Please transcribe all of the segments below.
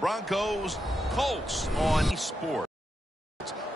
Broncos, Colts on Sports.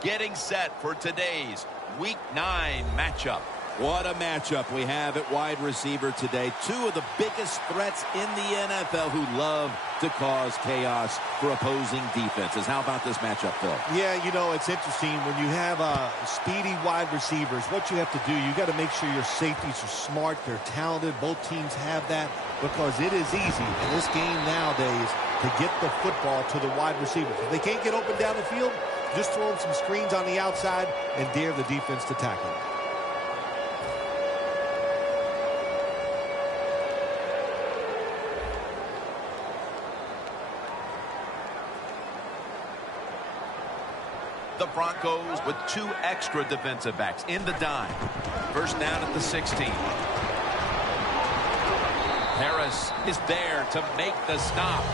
Getting set for today's Week 9 matchup. What a matchup we have at wide receiver today. Two of the biggest threats in the NFL who love to cause chaos for opposing defenses. How about this matchup, Phil? Yeah, you know, it's interesting. When you have speedy wide receivers, what you have to do, you got to make sure your safeties are smart, they're talented. Both teams have that because it is easy in this game nowadays to get the football to the wide receivers. If they can't get open down the field, just throw them some screens on the outside and dare the defense to tackle. The Broncos with two extra defensive backs in the dime. First down at the 16. Harris is there to make the stop.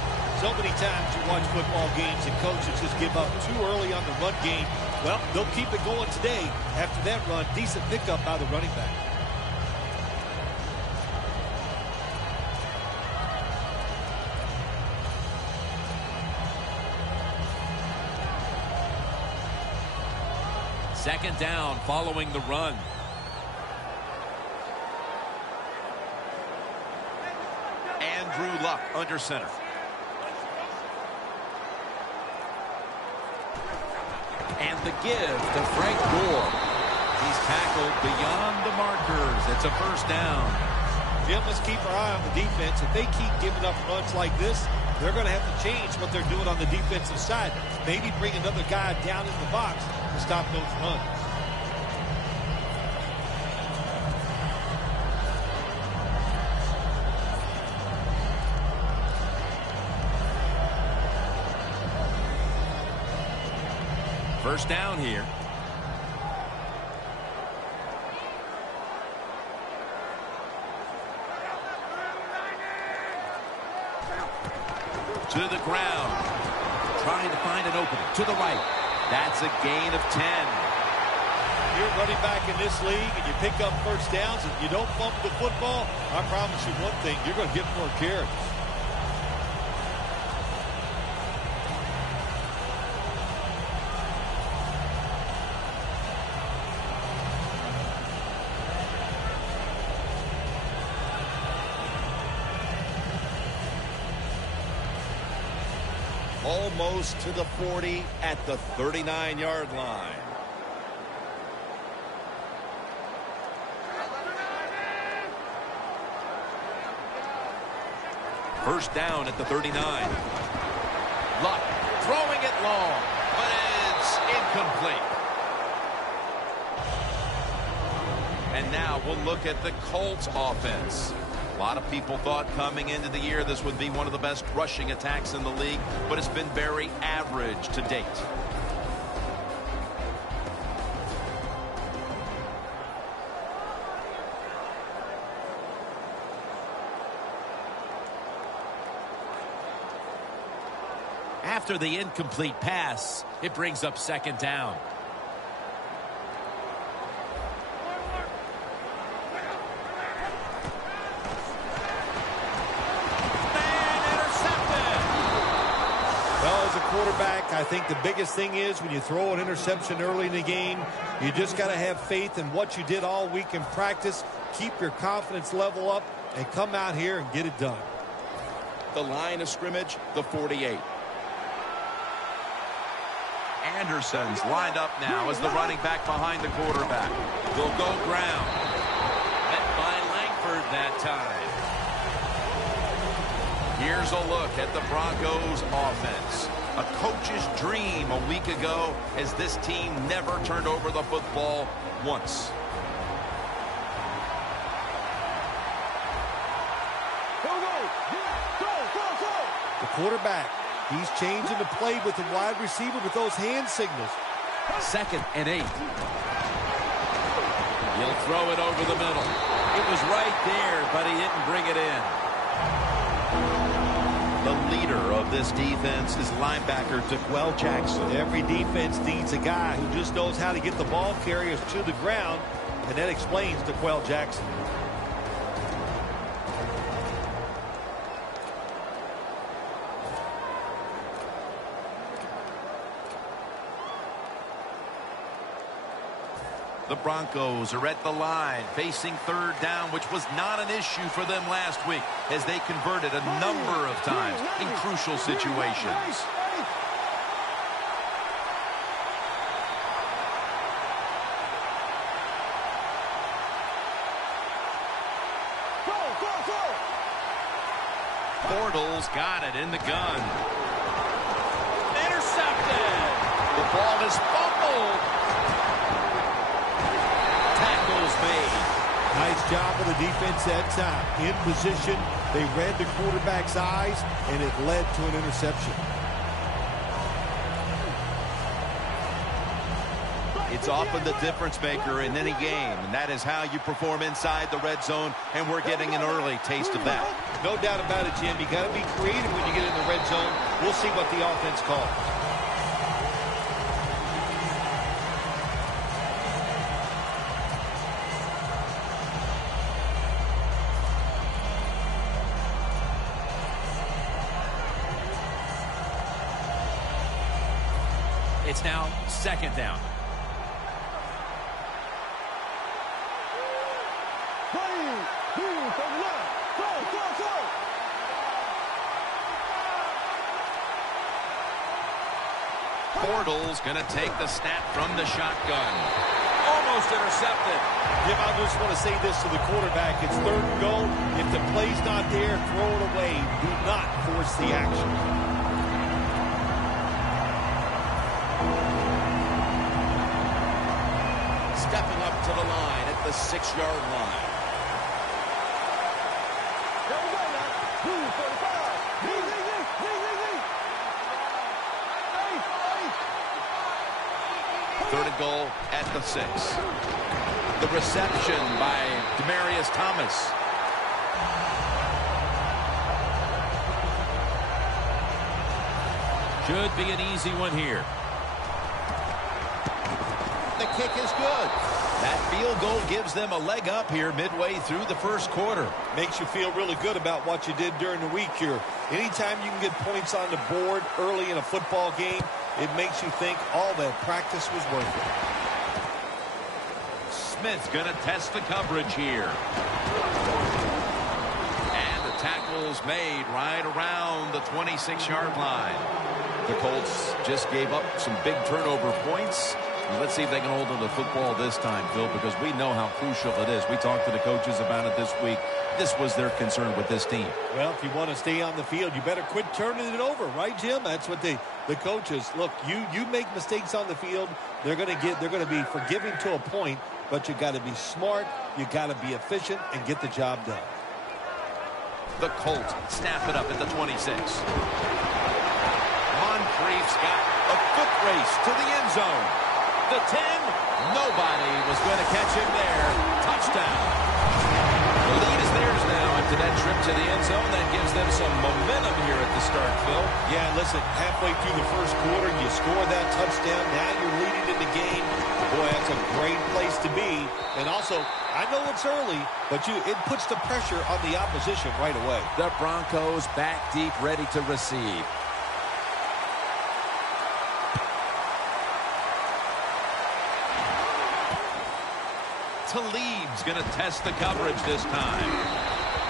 So many times you watch football games and coaches just give up too early on the run game. Well, they'll keep it going today. After that run, decent pickup by the running back. Second down following the run. Andrew Luck under center. And the give to Frank Gore. He's tackled beyond the markers. It's a first down. Jim, let's keep our eye on the defense. If they keep giving up runs like this, they're going to have to change what they're doing on the defensive side. Maybe bring another guy down in the box to stop those runs. First down here. To the ground. Trying to find an opening. To the right. That's a gain of 10. You're running back in this league and you pick up first downs and you don't fumble the football, I promise you one thing, you're going to get more carries. Almost to the 40 at the 39-yard line. First down at the 39. Luck throwing it long, but it's incomplete. And now we'll look at the Colts offense. A lot of people thought coming into the year this would be one of the best rushing attacks in the league, but it's been very average to date. After the incomplete pass, it brings up second down. Quarterback, I think the biggest thing is when you throw an interception early in the game, you just got to have faith in what you did all week in practice, keep your confidence level up, and come out here and get it done. The line of scrimmage, the 48. Anderson's lined up now as the running back behind the quarterback. Will go ground. Met by Langford that time. Here's a look at the Broncos offense. A coach's dream a week ago as this team never turned over the football once. The quarterback, he's changing the play with the wide receiver with those hand signals. 2nd and 8. He'll throw it over the middle. It was right there, but he didn't bring it in. The leader of this defense is linebacker DeQuell Jackson. Every defense needs a guy who just knows how to get the ball carriers to the ground, and that explains DeQuell Jackson. The Broncos are at the line facing third down, which was not an issue for them last week as they converted a number of times in crucial situations. Bortles got it in the gun. Intercepted. The ball is fumbled. Tackles made. Nice job of the defense that time. In position, they read the quarterback's eyes, and it led to an interception. It's often the difference maker in any game, and that is how you perform inside the red zone, and we're getting an early taste of that. No doubt about it, Jim. You got to be creative when you get in the red zone. We'll see what the offense calls. It's now second down. Bortles going to take the snap from the shotgun. Almost intercepted. Jim, I just want to say this to the quarterback. It's third and goal. If the play's not there, throw it away. Do not force the action. Stepping up to the line at the 6-yard line. Third and goal at the 6. The reception by Demaryius Thomas. Should be an easy one here. The kick is good. That field goal gives them a leg up here midway through the first quarter. Makes you feel really good about what you did during the week here. Anytime you can get points on the board early in a football game, it makes you think all that practice was worth it. Smith's going to test the coverage here. And the tackle's made right around the 26-yard line. The Colts just gave up some big turnover points. Let's see if they can hold on to the football this time, Phil, because we know how crucial it is. We talked to the coaches about it this week. This was their concern with this team. Well, if you want to stay on the field, you better quit turning it over, right, Jim? That's what the coaches look. You make mistakes on the field, they're going to be forgiving to a point, but you got to be smart, you got to be efficient, and get the job done. The Colts snap it up at the 26. Moncrief's got a foot race to the end zone. The 10, nobody was going to catch him there. Touchdown. The lead is theirs now after that trip to the end zone. That gives them some momentum here at the start, Phil. Yeah, listen, halfway through the first quarter, you score that touchdown. Now you're leading in the game. Boy, that's a great place to be. And also, I know it's early, but it puts the pressure on the opposition right away. The Broncos back deep, ready to receive. Talib's going to test the coverage this time.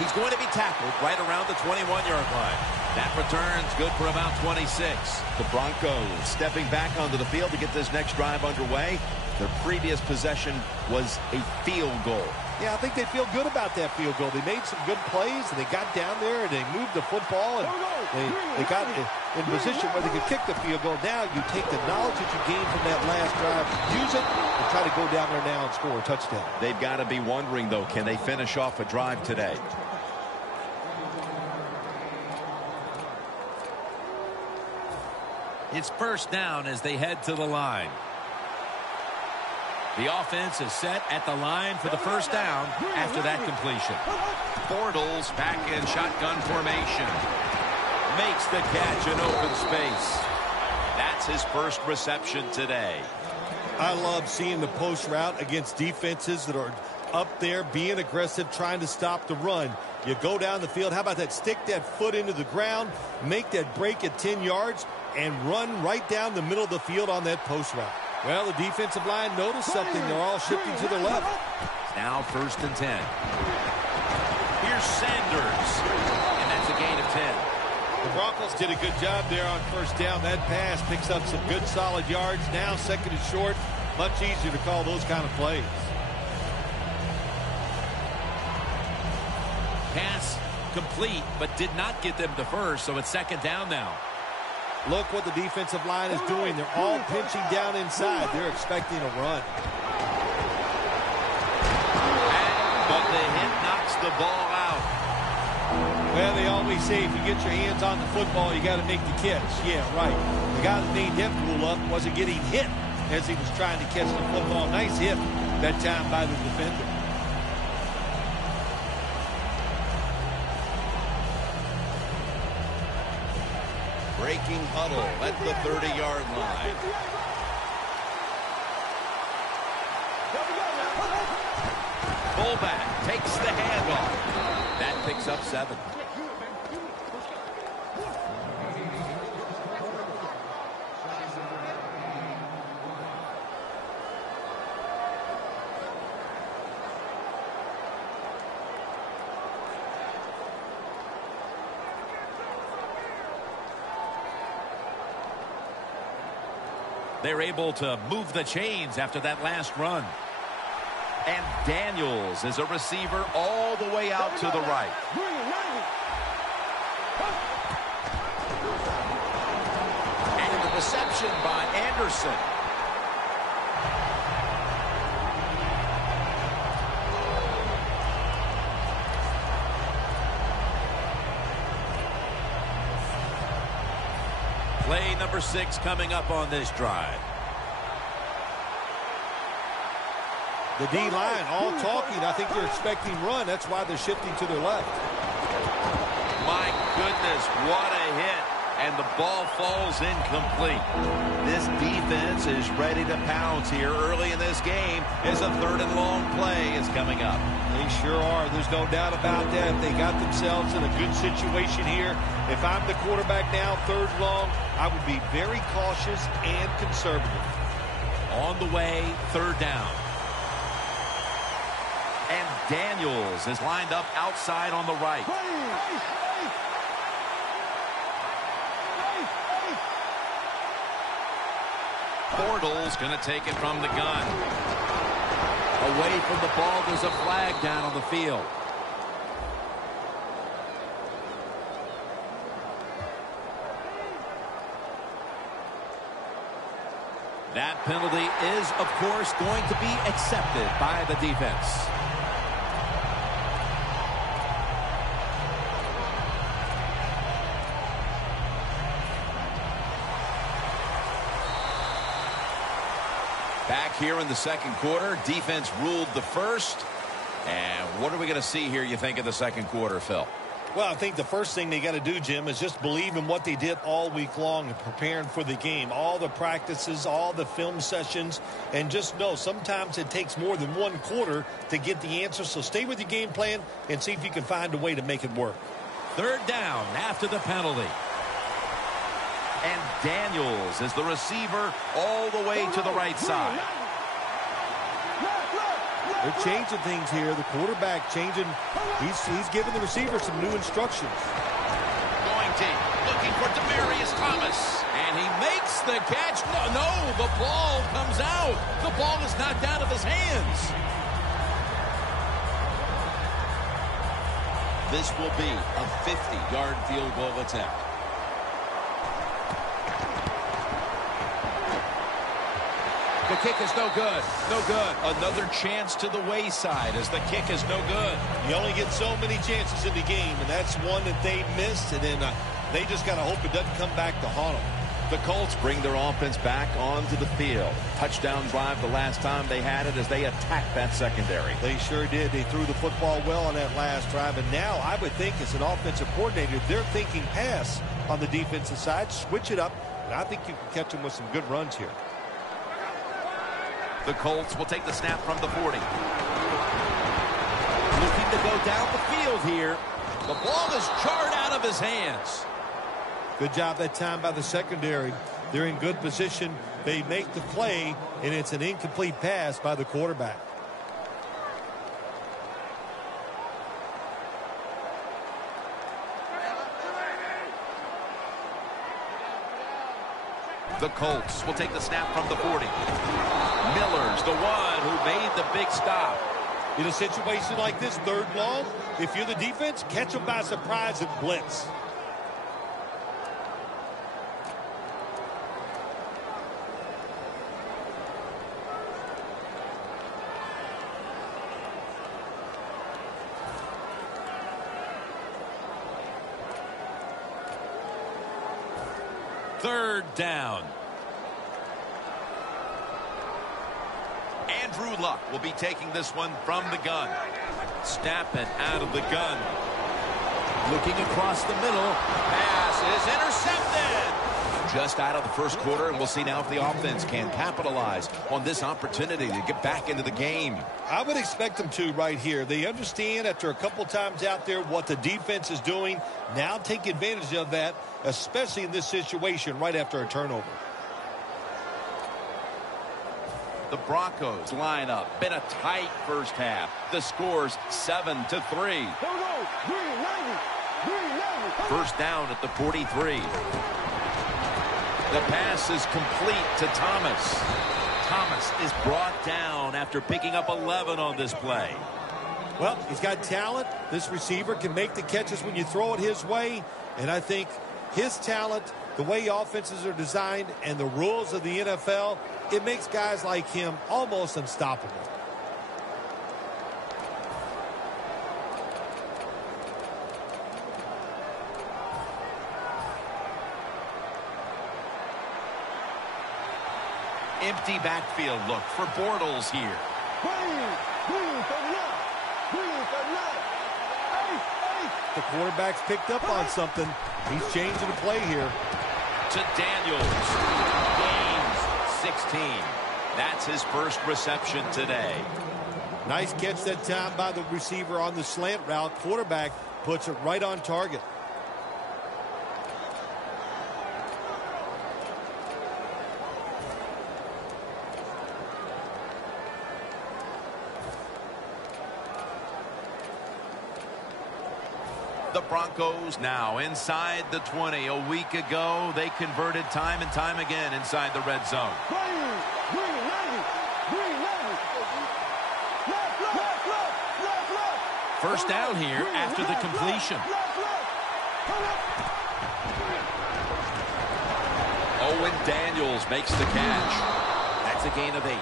He's going to be tackled right around the 21-yard line. That return's good for about 26. The Broncos stepping back onto the field to get this next drive underway. Their previous possession was a field goal. Yeah, I think they feel good about that field goal. They made some good plays, and they got down there, and they moved the football, and they got in position where they could kick the field goal. Now you take the knowledge that you gained from that last drive, use it, and try to go down there now and score a touchdown. They've got to be wondering, though, can they finish off a drive today? It's first down as they head to the line. The offense is set at the line for the first down after that completion. Bortles back in shotgun formation. Makes the catch in open space. That's his first reception today. I love seeing the post route against defenses that are up there being aggressive, trying to stop the run. You go down the field. How about that? Stick that foot into the ground, make that break at 10 yards, and run right down the middle of the field on that post route. Well, the defensive line noticed something. They're all shifting to the left. Now 1st and 10. Here's Sanders. And that's a gain of 10. The Broncos did a good job there on 1st down. That pass picks up some good solid yards. Now 2nd and short. Much easier to call those kind of plays. Pass complete, but did not get them to 1st, so it's 2nd down now. Look what the defensive line is doing. They're all pinching down inside. They're expecting a run. But the hit knocks the ball out. Well, they always say if you get your hands on the football, you got to make the catch. Yeah, right. The guy that made that rule up wasn't getting hit as he was trying to catch the football. Nice hit that time by the defender. Breaking huddle at the 30-yard line. Fullback takes the handoff. That picks up 7. They're able to move the chains after that last run. And Daniels is a receiver all the way out to the right. And the reception by Anderson. Play number 6 coming up on this drive. The D-line all talking. I think they're expecting run. That's why they're shifting to their left. My goodness, what a hit. And the ball falls incomplete. This defense is ready to pounce here early in this game as a 3rd and long play is coming up. They sure are. There's no doubt about that. They got themselves in a good situation here. If I'm the quarterback now, 3rd long, I would be very cautious and conservative. On the way, 3rd down. And Daniels is lined up outside on the right. Bortles going to take it from the gun. Away from the ball, there's a flag down on the field. That penalty is, of course, going to be accepted by the defense. Back here in the 2nd quarter, defense ruled the 1st. And what are we going to see here, you think, in the 2nd quarter, Phil? Well, I think the first thing they got to do, Jim, is just believe in what they did all week long and preparing for the game. All the practices, all the film sessions, and just know sometimes it takes more than 1 quarter to get the answer. So stay with your game plan and see if you can find a way to make it work. 3rd down after the penalty. And Daniels is the receiver all the way to the right side. They're changing things here. The quarterback changing. He's giving the receiver some new instructions. Going deep, looking for Demaryius Thomas. And he makes the catch. No, the ball comes out. The ball is knocked out of his hands. This will be a 50-yard field goal attempt. The kick is no good. No good. Another chance to the wayside as the kick is no good. You only get so many chances in the game, and that's one that they missed, and then they just got to hope it doesn't come back to haunt them. The Colts bring their offense back onto the field. Touchdown drive the last time they had it as they attacked that secondary. They sure did. They threw the football well on that last drive, and now I would think as an offensive coordinator, they're thinking pass on the defensive side. Switch it up, and I think you can catch them with some good runs here. The Colts will take the snap from the 40. Looking to go down the field here. The ball is jarred out of his hands. Good job that time by the secondary. They're in good position They make the play, and it's an incomplete pass by the quarterback. The Colts will take the snap from the 40. Miller's the one who made the big stop. In a situation like this, third long, if you're the defense, catch them by surprise and blitz. Third down. Andrew Luck will be taking this one from the gun. Snapping out of the gun. Looking across the middle. Pass is intercepted. Just out of the first quarter, and we'll see now if the offense can capitalize on this opportunity to get back into the game. I would expect them to right here. They understand after a couple times out there what the defense is doing. Now take advantage of that, especially in this situation right after a turnover. The Broncos line up. Been a tight first half. The score's 7-3. First down at the 43. The pass is complete to Thomas. Thomas is brought down after picking up 11 on this play. Well, he's got talent. This receiver can make the catches when you throw it his way. And I think his talent, the way offenses are designed, and the rules of the NFL, it makes guys like him almost unstoppable. Empty backfield look for Bortles here. The quarterback's picked up on something. He's changing the play here. To Daniels. Gains 16. That's his first reception today. Nice catch that time by the receiver on the slant route. Quarterback puts it right on target. The Broncos now inside the 20. A week ago, they converted time and time again inside the red zone. First down here after the completion. Owen Daniels makes the catch. That's a gain of 8.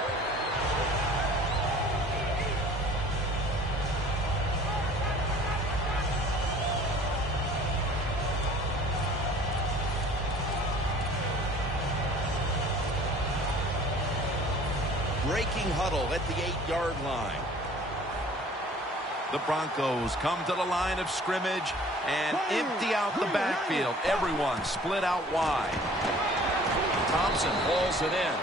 Breaking huddle at the 8-yard line. The Broncos come to the line of scrimmage and empty out the backfield. Everyone split out wide. Thompson hauls it in.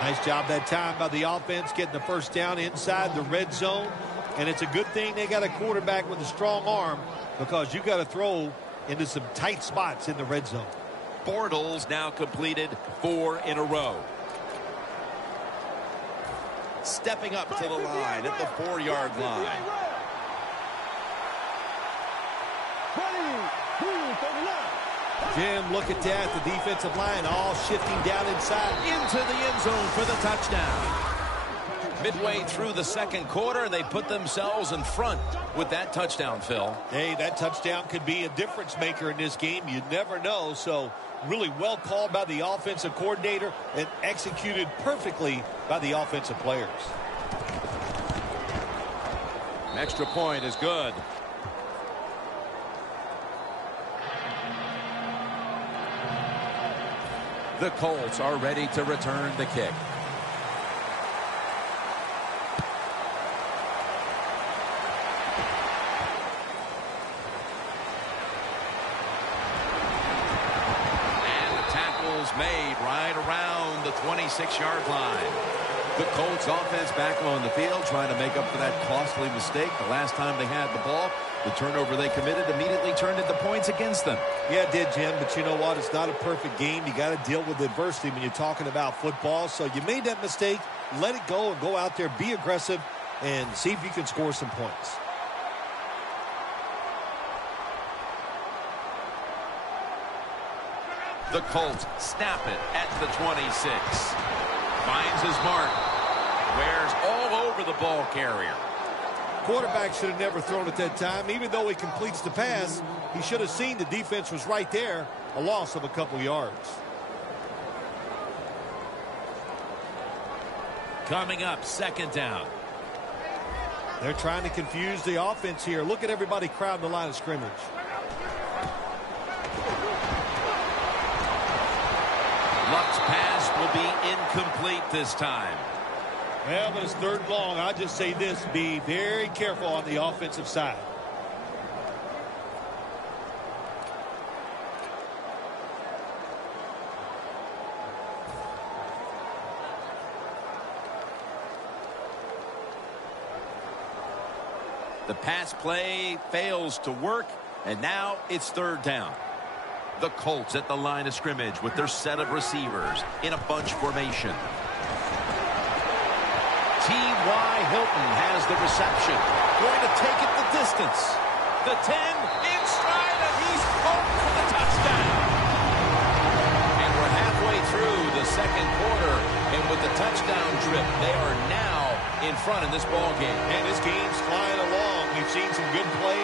Nice job that time by the offense getting the first down inside the red zone. And it's a good thing they got a quarterback with a strong arm, because you got to throw into some tight spots in the red zone. Bortles now completed 4 in a row. Stepping up to the line at the 4-yard line. Jim, look at that. The defensive line all shifting down inside. Into the end zone for the touchdown. Midway through the second quarter, they put themselves in front with that touchdown, Phil. Hey, that touchdown could be a difference maker in this game. You never know. So really well called by the offensive coordinator and executed perfectly by the offensive players. An extra point is good. The Colts are ready to return the kick. And the tackle's made right around the 26-yard line. The Colts offense back on the field trying to make up for that costly mistake the last time they had the ball. The turnover they committed immediately turned into points against them. Yeah, it did, Jim, but you know what? It's not a perfect game. You got to deal with adversity when you're talking about football. So you made that mistake. Let it go and go out there, be aggressive, and see if you can score some points. The Colts snap it at the 26. Finds his mark. Wears all over the ball carrier. Quarterback should have never thrown it that time. Even though he completes the pass, he should have seen the defense was right there. A loss of a couple yards. Coming up, second down. They're trying to confuse the offense here. Look at everybody crowding the line of scrimmage. Luck's pass will be incomplete this time. Well, but it's third and long. I'll just say this. Be very careful on the offensive side. The pass play fails to work, and now it's third down. The Colts at the line of scrimmage with their set of receivers in a bunch formation. T.Y. Hilton has the reception. Going to take it the distance. The 10 in stride, and he's home for the touchdown. And we're halfway through the second quarter, and with the touchdown trip, they are now in front in this ball game. And this game's flying along. We've seen some good play,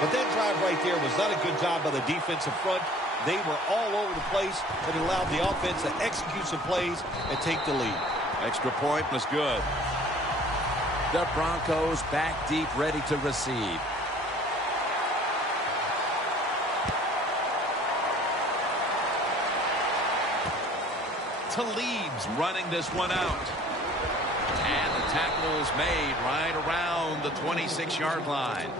but that drive right there was not a good job by the defensive front. They were all over the place, but it allowed the offense to execute some plays and take the lead. Extra point was good. The Broncos back deep, ready to receive. Talib's running this one out. And the tackle is made right around the 26-yard line.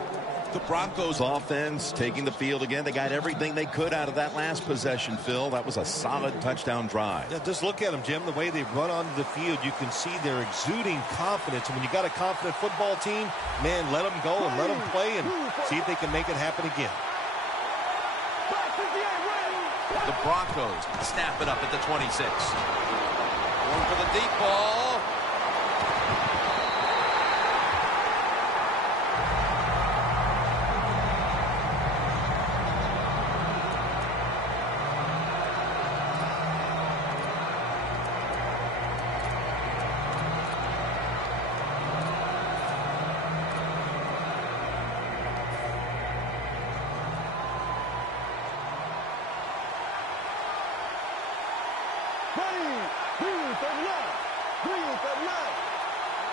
The Broncos offense taking the field again. They got everything they could out of that last possession, Phil. That was a solid touchdown drive. Yeah, just look at them, Jim. The way they run onto the field, you can see they're exuding confidence. And when you got a confident football team, man, let them go and let them play and see if they can make it happen again. The Broncos snap it up at the 26. Going for the deep ball.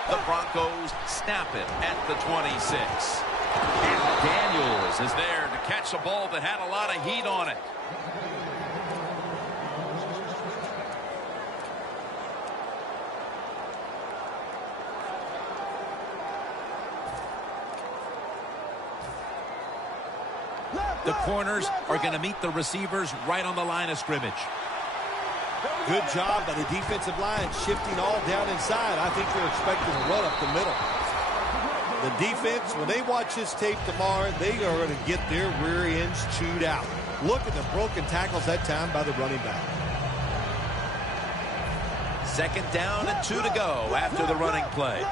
The Broncos snap it at the 26. And Daniels is there to catch a ball that had a lot of heat on it. The corners are going to meet the receivers right on the line of scrimmage. Good job by the defensive line, shifting all down inside. I think they're expecting a run up the middle. The defense, when they watch this tape tomorrow, they are going to get their rear ends chewed out. Look at the broken tackles that time by the running back. Second down and 2 to go after the running play.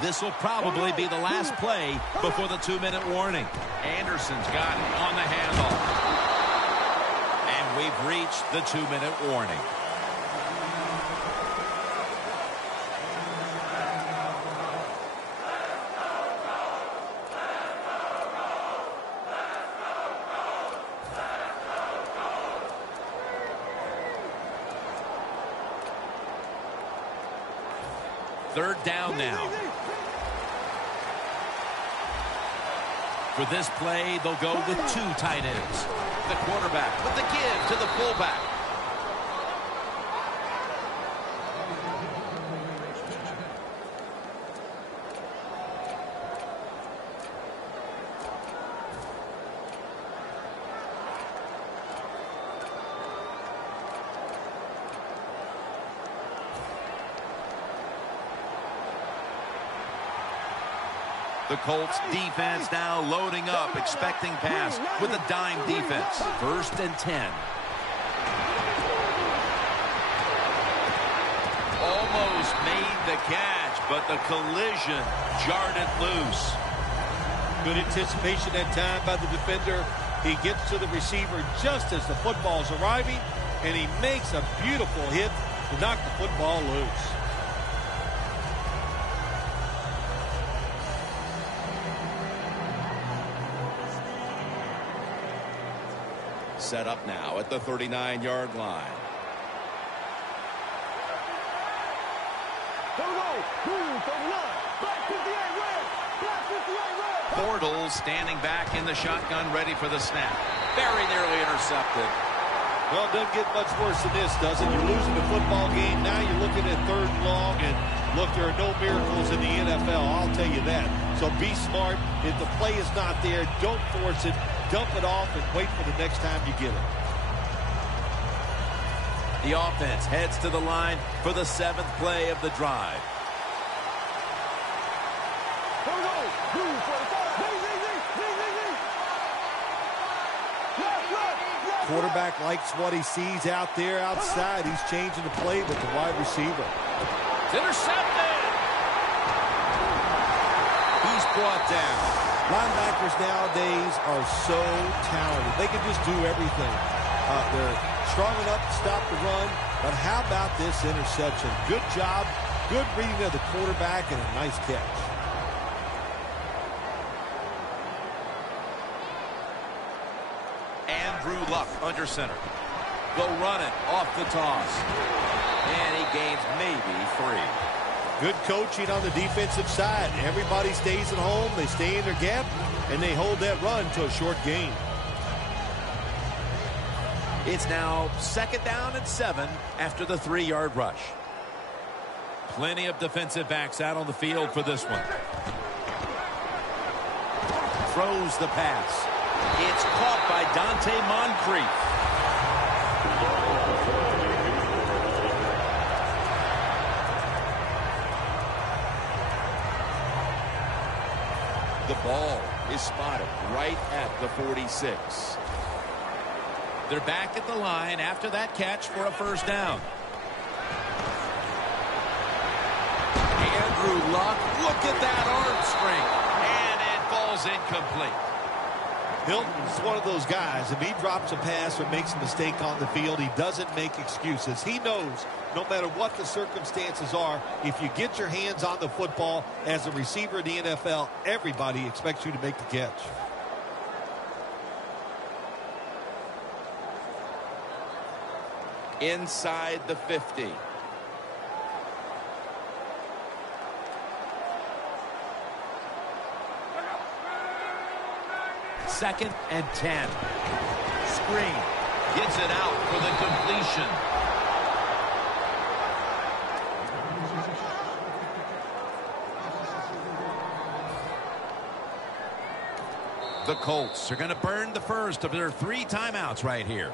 This will probably be the last play before the 2-minute warning. Anderson's got it on the handoff. And we've reached the 2-minute warning. Third down now. For this play, they'll go with 2 tight ends. The quarterback with the give to the fullback. The Colts defense now loading up, expecting pass with a dime defense. 1st and 10. Almost made the catch, but the collision jarred it loose. Good anticipation that time by the defender. He gets to the receiver just as the football's arriving, and he makes a beautiful hit to knock the football loose. Set up now at the 39-yard line. Bortles standing back in the shotgun, ready for the snap. Very nearly intercepted. Well, it doesn't get much worse than this, does it? You're losing the football game. Now you're looking at 3rd and long, and look, there are no miracles in the NFL, I'll tell you that. So be smart. If the play is not there, don't force it. Dump it off and wait for the next time you get it. The offense heads to the line for the 7th play of the drive. Quarterback likes what he sees out there outside. He's changing the play with the wide receiver. It's intercepted. He's brought down. Linebackers nowadays are so talented. They can just do everything. They're strong enough to stop the run, but how about this interception? Good job, good reading of the quarterback, and a nice catch. Andrew Luck under center. They'll run it off the toss. And he gains maybe 3. Good coaching on the defensive side. Everybody stays at home. They stay in their gap, and they hold that run to a short gain. It's now 2nd down and 7 after the 3-yard rush. Plenty of defensive backs out on the field for this one. Throws the pass. It's caught by Dante Moncrief. The ball is spotted right at the 46. They're back at the line after that catch for a 1st down. Andrew Luck, look at that arm strength. And it falls incomplete. Hilton's one of those guys. If he drops a pass or makes a mistake on the field, he doesn't make excuses. He knows no matter what the circumstances are, if you get your hands on the football as a receiver in the NFL, everybody expects you to make the catch. Inside the 50. Second and 10. Screen. Gets it out for the completion. The Colts are going to burn the first of their 3 timeouts right here.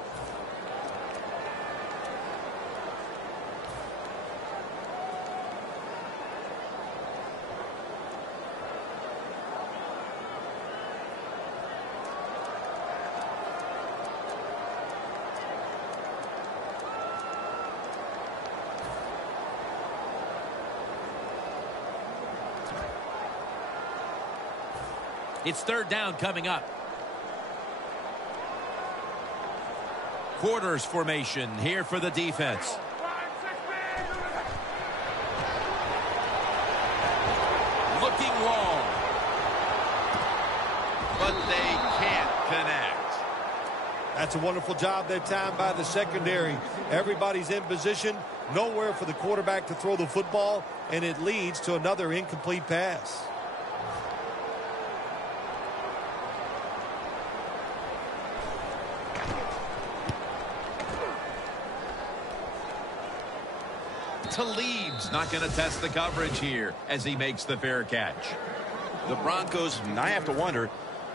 It's 3rd down coming up. Quarters formation here for the defense. Looking long. But they can't connect. That's a wonderful job that time by the secondary. Everybody's in position. Nowhere for the quarterback to throw the football, and it leads to another incomplete pass. Talib's not going to test the coverage here as he makes the fair catch. The Broncos, I have to wonder,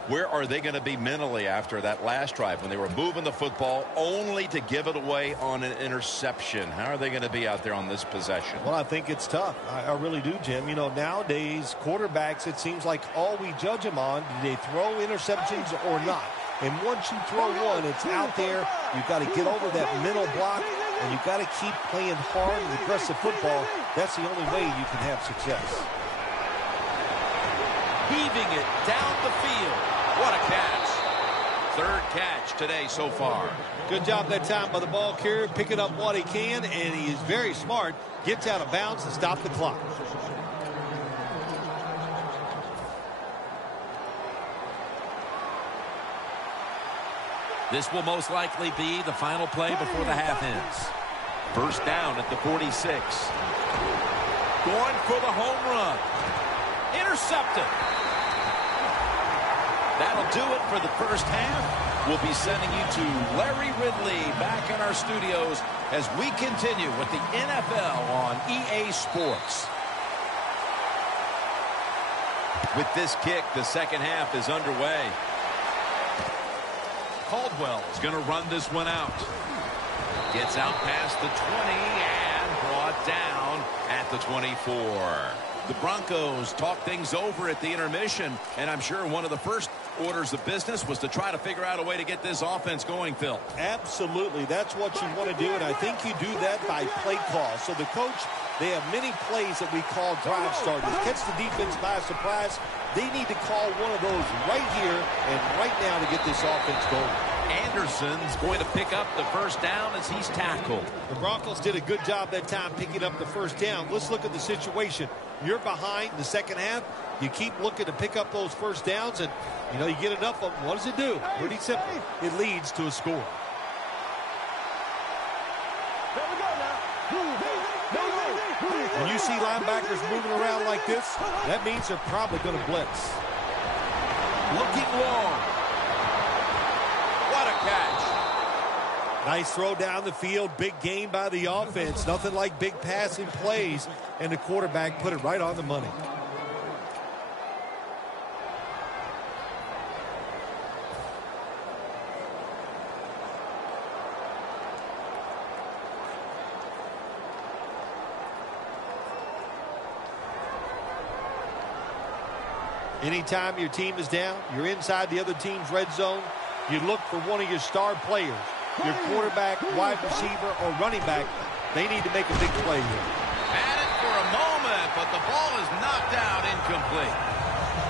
Where are they going to be mentally after that last drive when they were moving the football only to give it away on an interception? How are they going to be out there on this possession? Well, I think it's tough. I really do, Jim. You know, nowadays, quarterbacks, it seems like all we judge them on, do they throw interceptions or not? And once you throw one, it's out there. You've got to get over that mental block, and you've got to keep playing hard and aggressive football. That's the only way you can have success. Heaving it down the field. What a catch. Third catch today so far. Good job that time by the ball carrier, picking up what he can, and he is very smart. Gets out of bounds to stop the clock. This will most likely be the final play before the half ends. First down at the 46. Going for the home run. Intercepted. That'll do it for the first half. We'll be sending you to Larry Ridley back in our studios as we continue with the NFL on EA Sports. With this kick, the second half is underway. Caldwell is going to run this one out. Gets out past the 20 and brought down at the 24. The Broncos talk things over at the intermission, and I'm sure one of the first orders of business was to try to figure out a way to get this offense going, Phil. Absolutely. That's what you want to do, and I think you do that by play call. So the coach, they have many plays that we call drive starters. Catch the defense by surprise. They need to call one of those right here and right now to get this offense going. Anderson's going to pick up the first down as he's tackled. The Broncos did a good job that time picking up the first down. Let's look at the situation. You're behind the second half. You keep looking to pick up those first downs, and, you know, you get enough of them. What does it do? Pretty simple. It leads to a score. When you see linebackers moving around like this, that means they're probably going to blitz. Looking long. What a catch. Nice throw down the field. Big gain by the offense. Nothing like big passing plays. And the quarterback put it right on the money. Anytime your team is down, you're inside the other team's red zone, you look for one of your star players. Your quarterback, wide receiver, or running back, they need to make a big play here. Had it for a moment, but the ball is knocked out incomplete.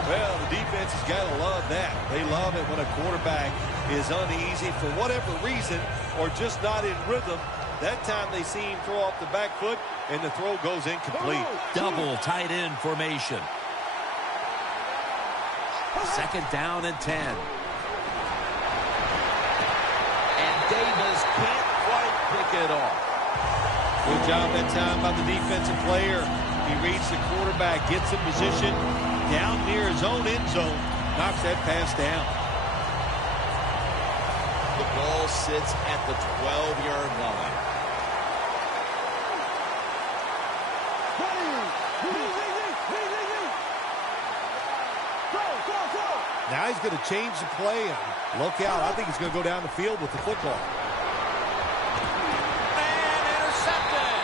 Well, the defense has got to love that. They love it when a quarterback is uneasy for whatever reason or just not in rhythm. That time they see him throw off the back foot, and the throw goes incomplete. Double tight end formation. Second down and 10. And Davis can't quite pick it off. Good job that time by the defensive player. He reads the quarterback, gets in position down near his own end zone, knocks that pass down. The ball sits at the 12-yard line. Now he's going to change the play, and look out. I think he's going to go down the field with the football. And intercepted.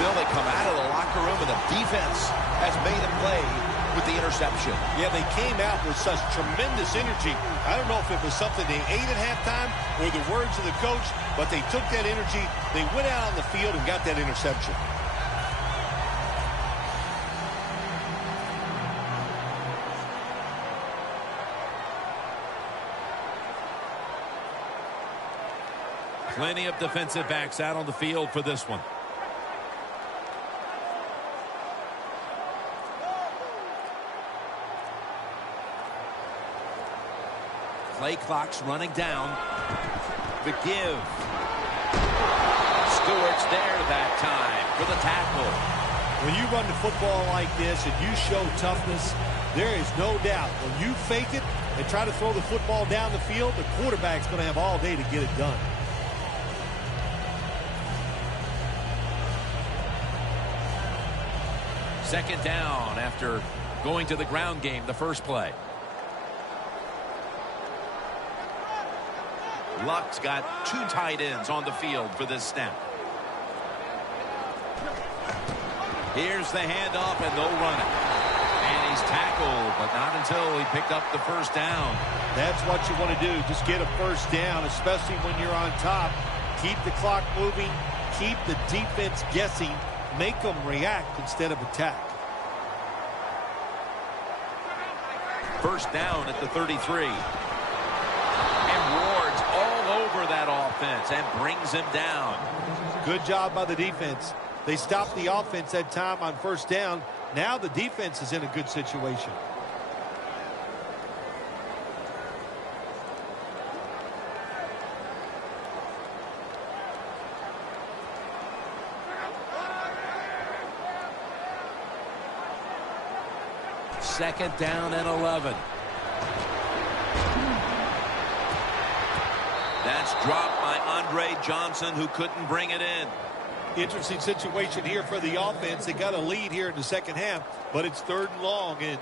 Phil, they come out of the locker room, and the defense has made a play with the interception. Yeah, they came out with such tremendous energy. I don't know if it was something they ate at halftime or the words of the coach, but they took that energy, they went out on the field and got that interception. Plenty of defensive backs out on the field for this one. Play clock's running down. The give. Stewart's there that time for the tackle. When you run the football like this and you show toughness, there is no doubt when you fake it and try to throw the football down the field, the quarterback's going to have all day to get it done. Second down after going to the ground game the first play. Luck's got 2 tight ends on the field for this snap. Here's the handoff, and they'll run it. And he's tackled, but not until he picked up the first down. That's what you want to do. Just get a first down, especially when you're on top. Keep the clock moving. Keep the defense guessing. Make them react instead of attack. First down at the 33. And Ward's all over that offense and brings him down. Good job by the defense. They stopped the offense that time on first down. Now the defense is in a good situation. Second down and 11. That's dropped by Andre Johnson, who couldn't bring it in. Interesting situation here for the offense. They got a lead here in the second half, but it's 3rd and long. And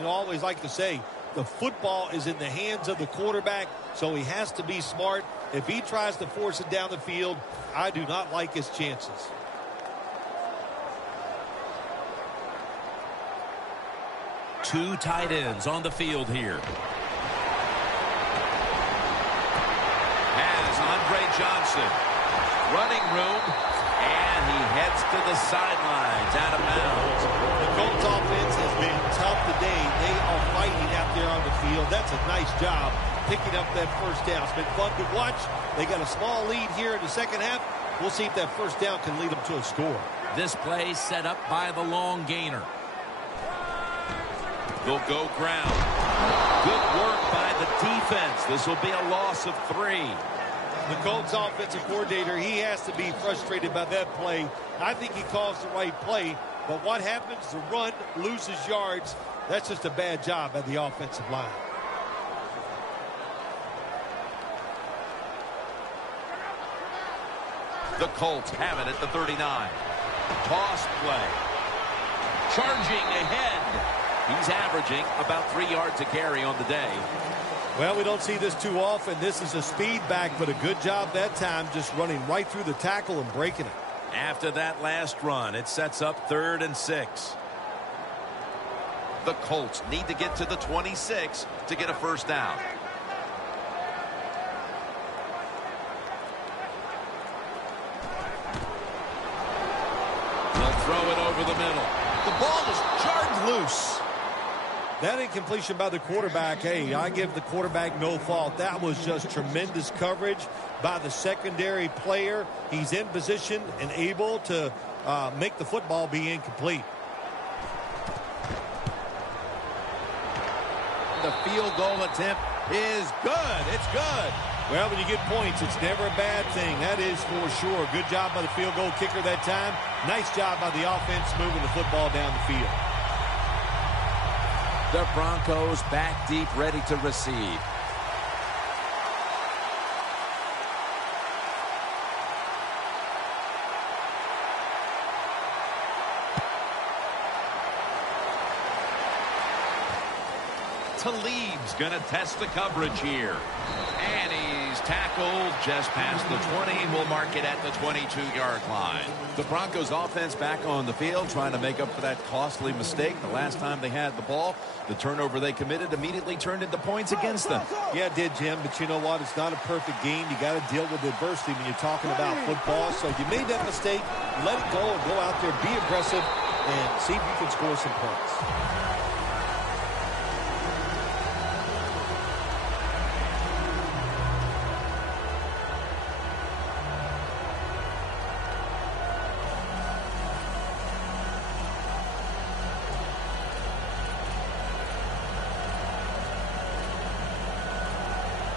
you always like to say, the football is in the hands of the quarterback, so he has to be smart. If he tries to force it down the field, I do not like his chances. Two tight ends on the field here. Has Andre Johnson. Running room. And he heads to the sidelines out of bounds. The Colts offense has been tough today. They are fighting out there on the field. That's a nice job picking up that first down. It's been fun to watch. They got a small lead here in the second half. We'll see if that first down can lead them to a score. This play set up by the long gainer. They'll go ground. Good work by the defense. This will be a loss of 3. The Colts offensive coordinator, he has to be frustrated by that play. I think he calls the right play, but what happens? The run loses yards. That's just a bad job by the offensive line. The Colts have it at the 39. Toss play. Charging ahead. He's averaging about 3 yards a carry on the day. Well, we don't see this too often. This is a speed back, but a good job that time just running right through the tackle and breaking it. After that last run, it sets up 3rd and 6. The Colts need to get to the 26 to get a first down. They'll throw it over the middle. The ball is jarred loose. That incompletion by the quarterback, hey, I give the quarterback no fault. That was just tremendous coverage by the secondary player. He's in position and able to make the football be incomplete. The field goal attempt is good. It's good. Well, when you get points, it's never a bad thing. That is for sure. Good job by the field goal kicker that time. Nice job by the offense moving the football down the field. The Broncos back deep, ready to receive. Talib's going to test the coverage here. And he's tackled just past the 20. We'll mark it at the 22-yard line. The Broncos offense back on the field trying to make up for that costly mistake. The last time they had the ball, the turnover they committed immediately turned into points against them. Yeah, it did, Jim, but you know what? It's not a perfect game. You got to deal with adversity when you're talking about football. So you made that mistake, let it go and go out there, be aggressive, and see if you can score some points.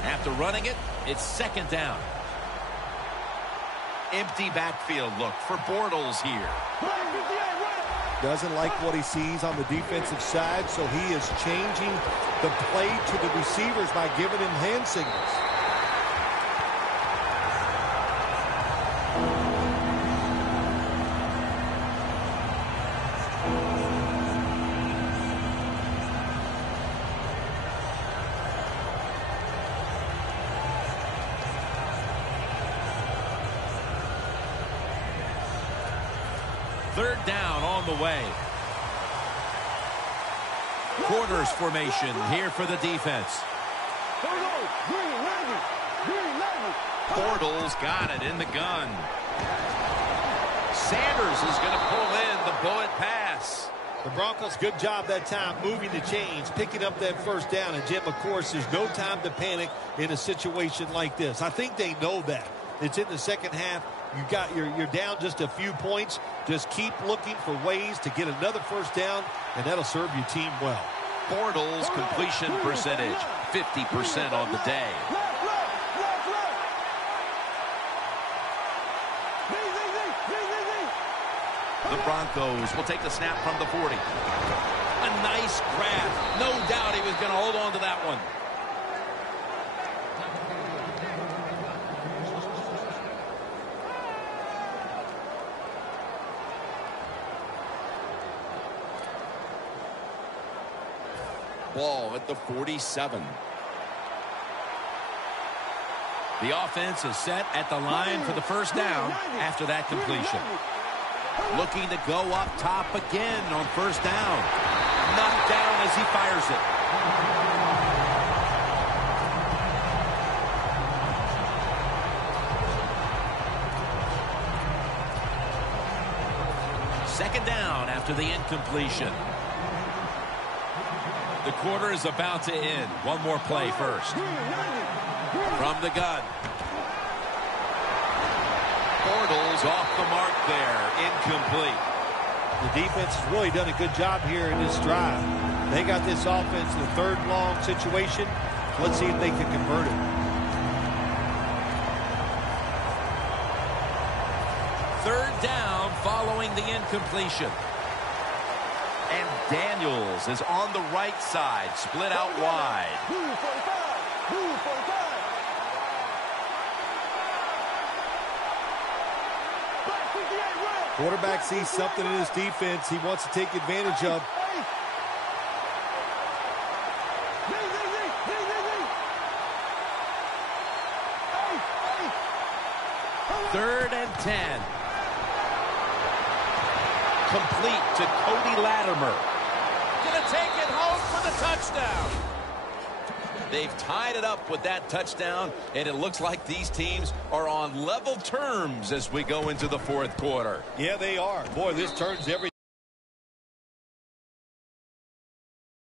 After running it, it's second down. Empty backfield look for Bortles here. Doesn't like what he sees on the defensive side, so he is changing the play to the receivers by giving him hand signals. Third down on the way. Quarters formation here for the defense. Bortles got it in the gun. Sanders is going to pull in the bullet pass. The Broncos, good job that time moving the chains, picking up that first down. And, Jim, of course, there's no time to panic in a situation like this. I think they know that. It's in the second half. You're down just a few points. Just keep looking for ways to get another first down, and that'll serve your team well. Bortles completion percentage, 50% on the day. The Broncos will take the snap from the 40. A nice grab. No doubt he was going to hold on to that one. Ball at the 47. The offense is set at the line for the first down after that completion. Looking to go up top again on first down. Knocked down as he fires it. Second down after the incompletion. The quarter is about to end. One more play first. From the gun. Bortles off the mark there. Incomplete. The defense has really done a good job here in this drive. They got this offense in a third long situation. Let's see if they can convert it. Third down following the incompletion. And Daniels is on the right side, split out wide. Quarterback sees something in his defense he wants to take advantage of. Third and 10. Complete to Cody Latimer. Gonna take it home for the touchdown. They've tied it up with that touchdown, and it looks like these teams are on level terms as we go into the fourth quarter. Yeah, they are. Boy, this turns every